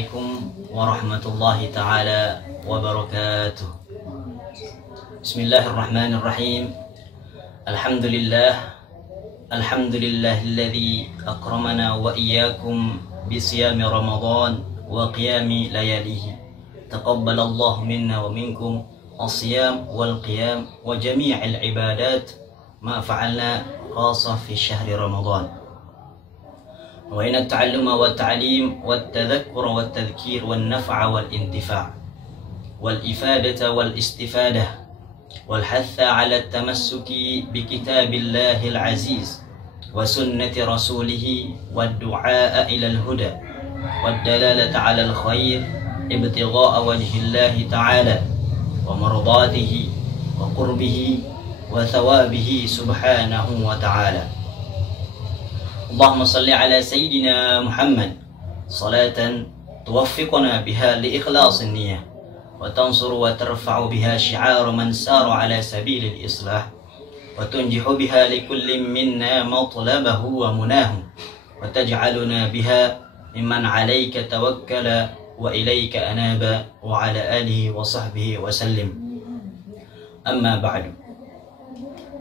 Assalamualaikum warahmatullahi ta'ala wabarakatuh. Bismillahirrahmanirrahim. Alhamdulillahilladzi akramana wa iyyakum bisiyami Ramadan wa qiyami layalihi. Taqabbalallahu minna wa minkum as-siyam wal qiyam wa jami'il ibadat ma fa'alna khassa fi syahri Ramadan. وإن التعلم والتعليم والتذكر والتذكير والنفع والانتفاع والإفادة والاستفادة والحث على التمسك بكتاب الله العزيز وسنة رسوله والدعاء إلى الهدى والدلالة على الخير ابتغاء وجه الله تعالى ومرضاته وقربه وثوابه سبحانه وتعالى. اللهم صل على سيدنا محمد صلاة توفقنا بها لإخلاص النية وتنصر وترفع بها شعار من سار على سبيل الإصلاح وتنجح بها لكل منا مطلبه ومناه وتجعلنا بها ممن عليك توكل وإليك أناب وعلى آله وصحبه وسلم. أما بعد.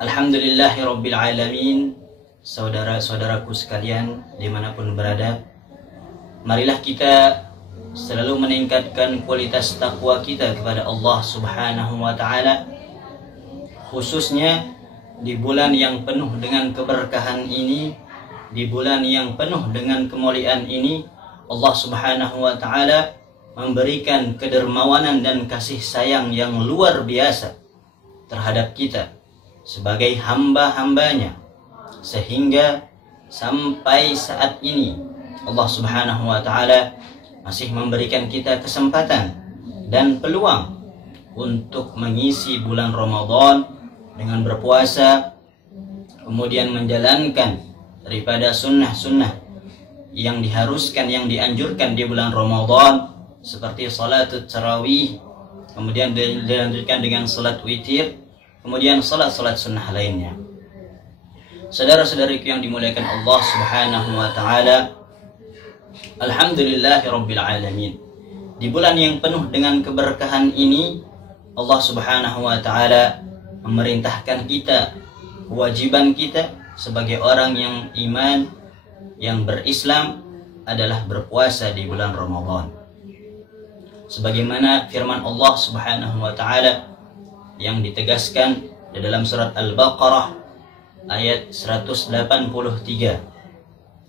Alhamdulillahi Rabbil Alamin. Saudara-saudaraku sekalian dimanapun berada, marilah kita selalu meningkatkan kualitas takwa kita kepada Allah Subhanahu wa Ta'ala, khususnya di bulan yang penuh dengan keberkahan ini, di bulan yang penuh dengan kemuliaan ini. Allah Subhanahu wa Ta'ala memberikan kedermawanan dan kasih sayang yang luar biasa terhadap kita sebagai hamba-hambanya, sehingga sampai saat ini Allah Subhanahu wa Ta'ala masih memberikan kita kesempatan dan peluang untuk mengisi bulan Ramadan dengan berpuasa, kemudian menjalankan daripada sunnah-sunnah yang diharuskan, yang dianjurkan di bulan Ramadan, seperti salatut tarawih, kemudian dilanjutkan dengan salat witir, kemudian salat-salat sunnah lainnya. Saudara-saudariku yang dimuliakan Allah Subhanahu wa Ta'ala, alhamdulillahi Rabbil Alamin. Di bulan yang penuh dengan keberkahan ini, Allah Subhanahu wa Ta'ala memerintahkan kita, kewajiban kita sebagai orang yang iman, yang berislam, adalah berpuasa di bulan Ramadan. Sebagaimana firman Allah Subhanahu wa Ta'ala yang ditegaskan di dalam surat Al-Baqarah ayat 183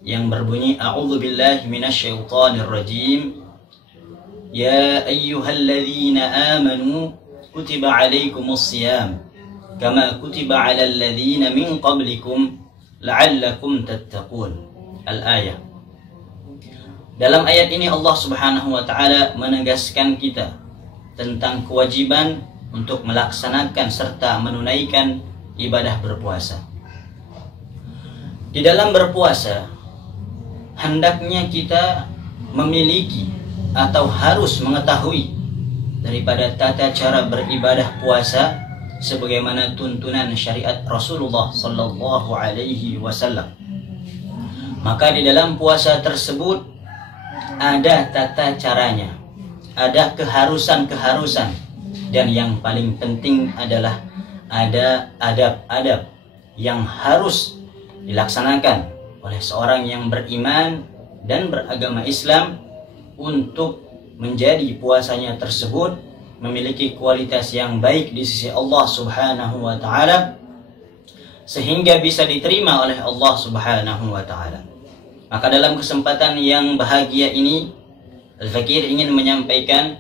yang berbunyi, A'udzubillahi minasyaitonir rajim. Ya ayyuhalladzina amanu kutiba 'alaikumus shiyam kama kutiba 'alal ladzina min qablikum la'allakum tattaqun. Al-ayah. Dalam ayat ini Allah Subhanahu wa Ta'ala menegaskan kita tentang kewajiban untuk melaksanakan serta menunaikan ibadah berpuasa. Di dalam berpuasa, hendaknya kita memiliki atau harus mengetahui daripada tata cara beribadah puasa sebagaimana tuntunan syariat Rasulullah sallallahu alaihi wasallam. Maka di dalam puasa tersebut ada tata caranya, ada keharusan-keharusan, dan yang paling penting adalah ada adab-adab yang harus dilaksanakan oleh seorang yang beriman dan beragama Islam untuk menjadi puasanya tersebut memiliki kualitas yang baik di sisi Allah Subhanahu wa Ta'ala, sehingga bisa diterima oleh Allah Subhanahu wa Ta'ala. Maka dalam kesempatan yang bahagia ini, Al-Fakir ingin menyampaikan,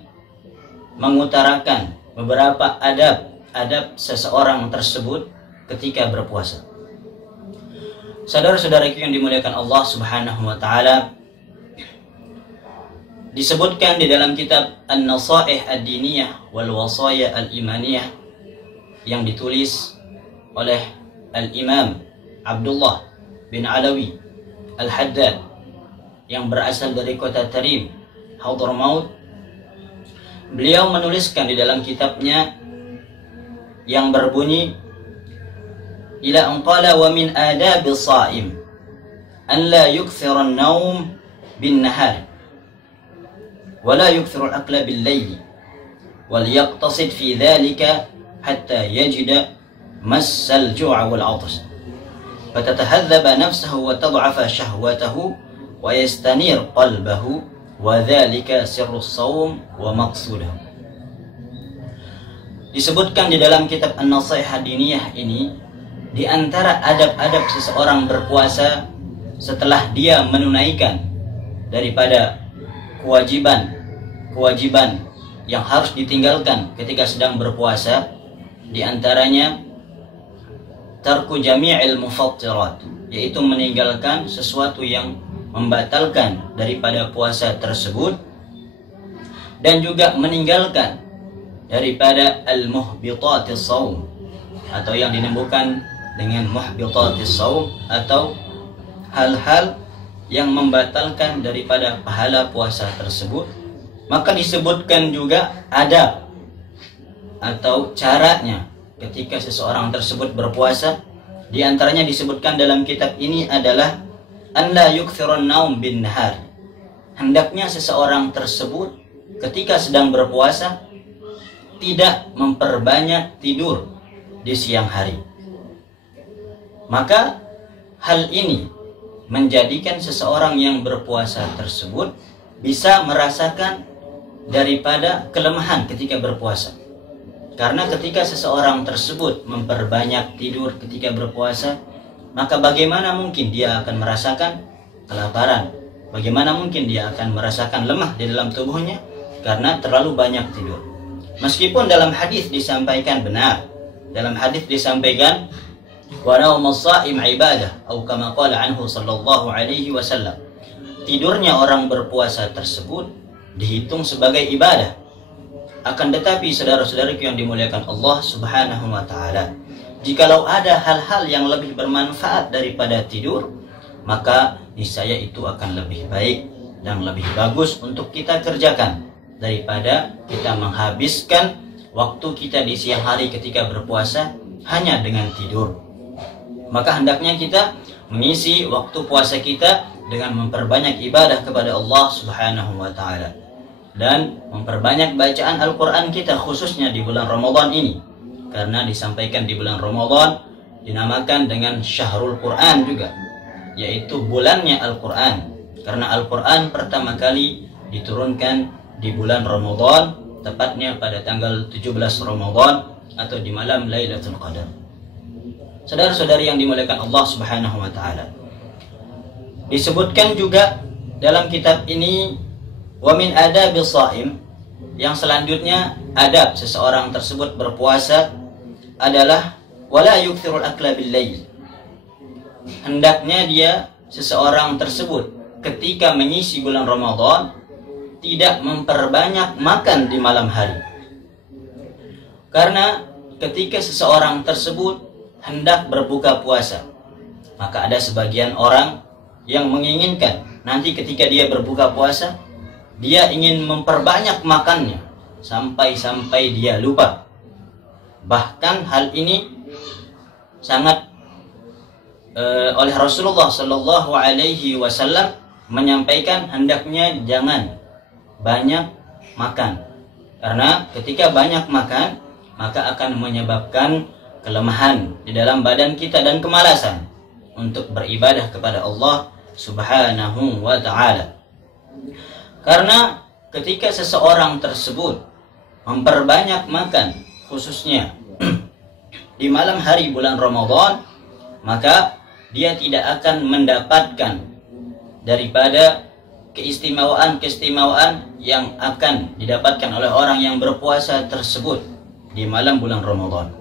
mengutarakan beberapa adab seseorang tersebut ketika berpuasa. Saudara-saudaraku yang dimuliakan Allah Subhanahu wa Ta'ala, disebutkan di dalam kitab An-Nasaih Ad-Diniyah wal Wasaya Al-Imaniyah yang ditulis oleh Al-Imam Abdullah bin Alawi Al-Haddad yang berasal dari kota Tarim, Hadramaut. Beliau menuliskan di dalam kitabnya yang berbunyi, ila an qala wa min adabi shaim an la yukthira an-naum bin nahar. ولا يكثر الأكل بالليل وليقتصد في ذلك حتى يجد مس الجوع والعطش فتتهذب نفسه وتضعف شهوته ويستنير قلبه وذلك سر الصوم ومقصوده. Disebutkan di dalam kitab An-Nasihah Diniyah ini, di antara adab-adab seseorang berpuasa setelah dia menunaikan daripada kewajiban yang harus ditinggalkan ketika sedang berpuasa, di antaranya tarku jami'il mufattirat, yaitu meninggalkan sesuatu yang membatalkan daripada puasa tersebut, dan juga meninggalkan daripada al-muhbitatis shaum, atau yang dinamakan dengan muhbitatis shaum, atau hal-hal yang membatalkan daripada pahala puasa tersebut. Maka disebutkan juga adab atau caranya ketika seseorang tersebut berpuasa. Di antaranya disebutkan dalam kitab ini adalah an la yukthirun naum bin nahar. Hendaknya seseorang tersebut ketika sedang berpuasa tidak memperbanyak tidur di siang hari. Maka hal ini menjadikan seseorang yang berpuasa tersebut bisa merasakan daripada kelemahan ketika berpuasa. Karena ketika seseorang tersebut memperbanyak tidur ketika berpuasa, maka bagaimana mungkin dia akan merasakan kelaparan? Bagaimana mungkin dia akan merasakan lemah di dalam tubuhnya karena terlalu banyak tidur? Meskipun dalam hadis disampaikan benar, dalam hadis disampaikan wa naumus shaim ibadah, atau kama qala anhu sallallahu alaihi wasallam, tidurnya orang berpuasa tersebut dihitung sebagai ibadah. Akan tetapi saudara-saudariku yang dimuliakan Allah Subhanahu wa taala, jikalau ada hal-hal yang lebih bermanfaat daripada tidur, maka niscaya itu akan lebih baik dan lebih bagus untuk kita kerjakan daripada kita menghabiskan waktu kita di siang hari ketika berpuasa hanya dengan tidur. Maka hendaknya kita mengisi waktu puasa kita dengan memperbanyak ibadah kepada Allah Subhanahu wa taala dan memperbanyak bacaan Al-Qur'an kita, khususnya di bulan Ramadan ini. Karena disampaikan di bulan Ramadan dinamakan dengan Syahrul Quran juga, yaitu bulannya Al-Qur'an. Karena Al-Qur'an pertama kali diturunkan di bulan Ramadan, tepatnya pada tanggal 17 Ramadan atau di malam Lailatul Qadar. Saudara-saudari yang dimuliakan Allah Subhanahu wa taala, disebutkan juga dalam kitab ini wa min adabis shaim, yang selanjutnya adab seseorang tersebut berpuasa adalah wala yukthirul akla bil lail. Hendaknya dia seseorang tersebut ketika mengisi bulan Ramadan tidak memperbanyak makan di malam hari. Karena ketika seseorang tersebut hendak berbuka puasa, maka ada sebagian orang yang menginginkan nanti ketika dia berbuka puasa, dia ingin memperbanyak makannya sampai dia lupa. Bahkan hal ini sangat oleh Rasulullah Sallallahu Alaihi Wasallam menyampaikan hendaknya jangan banyak makan, karena ketika banyak makan maka akan menyebabkan kelemahan di dalam badan kita dan kemalasan untuk beribadah kepada Allah Subhanahu wa taala. Karena ketika seseorang tersebut memperbanyak makan, khususnya di malam hari bulan Ramadan, maka dia tidak akan mendapatkan daripada keistimewaan yang akan didapatkan oleh orang yang berpuasa tersebut di malam bulan Ramadan.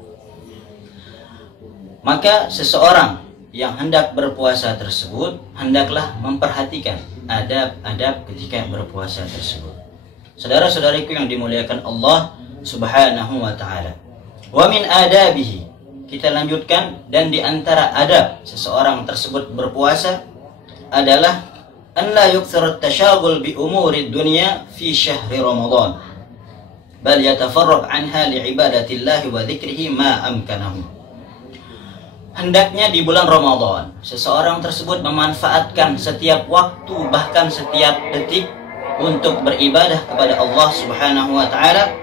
Maka seseorang yang hendak berpuasa tersebut hendaklah memperhatikan adab-adab ketika berpuasa tersebut. Saudara-saudariku yang dimuliakan Allah Subhanahu wa taala. Wa min adabihi, kita lanjutkan, dan di antara adab seseorang tersebut berpuasa adalah an la yukthir at-tashaghul bi umuri dunya fi syahri Ramadan, bal yatafarraq anha li ibadatillah wa dzikrihi ma amkanahu. Hendaknya di bulan Ramadan seseorang tersebut memanfaatkan setiap waktu, bahkan setiap detik, untuk beribadah kepada Allah Subhanahu wa taala,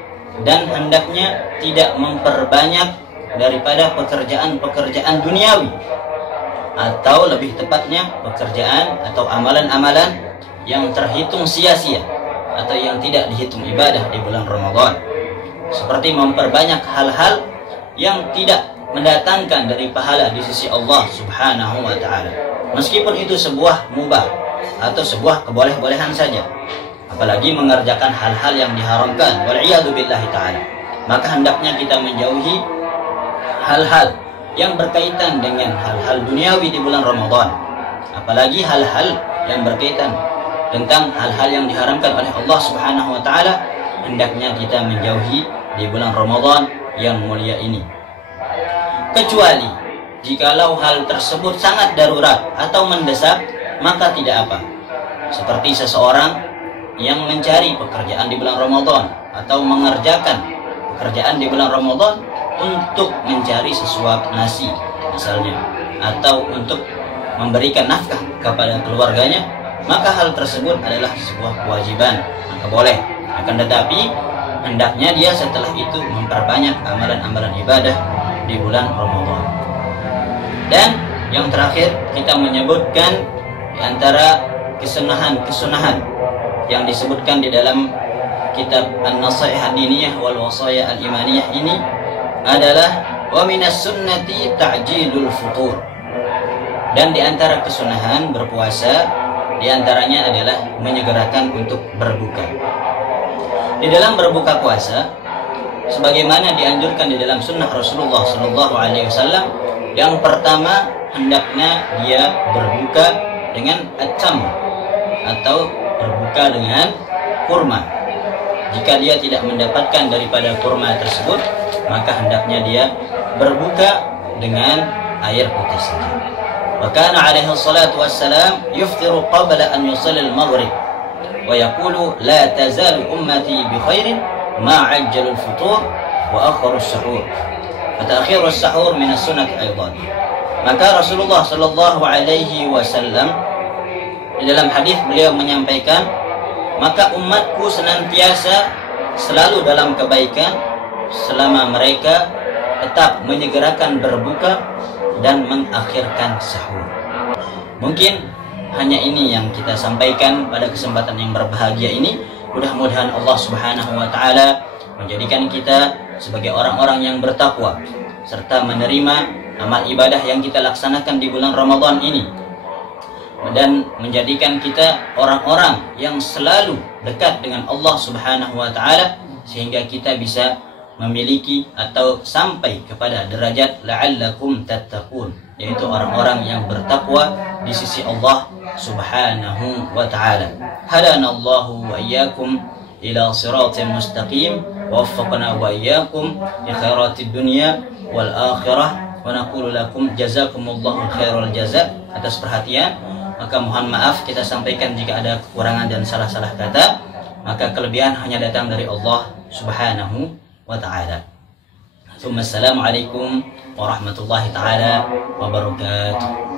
dan hendaknya tidak memperbanyak daripada pekerjaan-pekerjaan duniawi, atau lebih tepatnya pekerjaan atau amalan-amalan yang terhitung sia-sia atau yang tidak dihitung ibadah di bulan Ramadan, seperti memperbanyak hal-hal yang tidak mendatangkan dari pahala di sisi Allah Subhanahu wa taala, meskipun itu sebuah mubah atau sebuah keboleh-bolehan saja, apalagi mengerjakan hal-hal yang diharamkan, wal'iyadu billahi ta'ala. Maka hendaknya kita menjauhi hal-hal yang berkaitan dengan hal-hal duniawi di bulan Ramadan, apalagi hal-hal yang berkaitan tentang hal-hal yang diharamkan oleh Allah Subhanahu wa taala, hendaknya kita menjauhi di bulan Ramadan yang mulia ini. Kecuali jikalau hal tersebut sangat darurat atau mendesak, maka tidak apa. Seperti seseorang yang mencari pekerjaan di bulan Ramadan atau mengerjakan pekerjaan di bulan Ramadan untuk mencari sesuap nasi misalnya, atau untuk memberikan nafkah kepada keluarganya, maka hal tersebut adalah sebuah kewajiban, maka boleh. Akan tetapi hendaknya dia setelah itu memperbanyak amalan-amalan ibadah di bulan Ramadan. Dan yang terakhir, kita menyebutkan di antara kesunahan-kesunahan yang disebutkan di dalam kitab An-Nasaihah Diniyah wal Wasaya Al-Imaniyah ini adalah wa minas sunnati ta'jilul futur. Dan di antara kesunahan berpuasa, di antaranya adalah menyegerakan untuk berbuka. Di dalam berbuka puasa, sebagaimana dianjurkan di dalam sunnah Rasulullah SAW, yang pertama hendaknya dia berbuka dengan acam atau berbuka dengan kurma. Jika dia tidak mendapatkan daripada kurma tersebut, maka hendaknya dia berbuka dengan air putih saja. Wa kana alaihi salatu wassalam yuftiru qabla an yusalli al-maghrib wa yaqulu la tazalu ummati bi khairin ma ajjalul futur wa akharus sahur. Ta'khirus sahur min as-sunnah aidan. Maka Rasulullah sallallahu alaihi wasallam di dalam hadis beliau menyampaikan, maka umatku senantiasa selalu dalam kebaikan selama mereka tetap menyegerakan berbuka dan mengakhirkan sahur. Mungkin hanya ini yang kita sampaikan pada kesempatan yang berbahagia ini. Mudah-mudahan Allah Subhanahu wa taala menjadikan kita sebagai orang-orang yang bertakwa serta menerima amal ibadah yang kita laksanakan di bulan Ramadan ini, dan menjadikan kita orang-orang yang selalu dekat dengan Allah Subhanahu wa taala, sehingga kita bisa memiliki atau sampai kepada derajat la'allakum tattaqun, yaitu orang-orang yang bertakwa di sisi Allah Subhanahu wa taala. Hadanallahu wa iyyakum ila siratin mustaqim wa waffaqna wa iyyakum li khairatid dunya wal akhirah wa naqulu lakum jazakumullahu khairal jazaa. Atas perhatian, maka mohon maaf kita sampaikan jika ada kekurangan dan salah-salah kata, maka kelebihan hanya datang dari Allah Subhanahu wa ta'ala. Assalamualaikum warahmatullahi ta'ala wabarakatuh.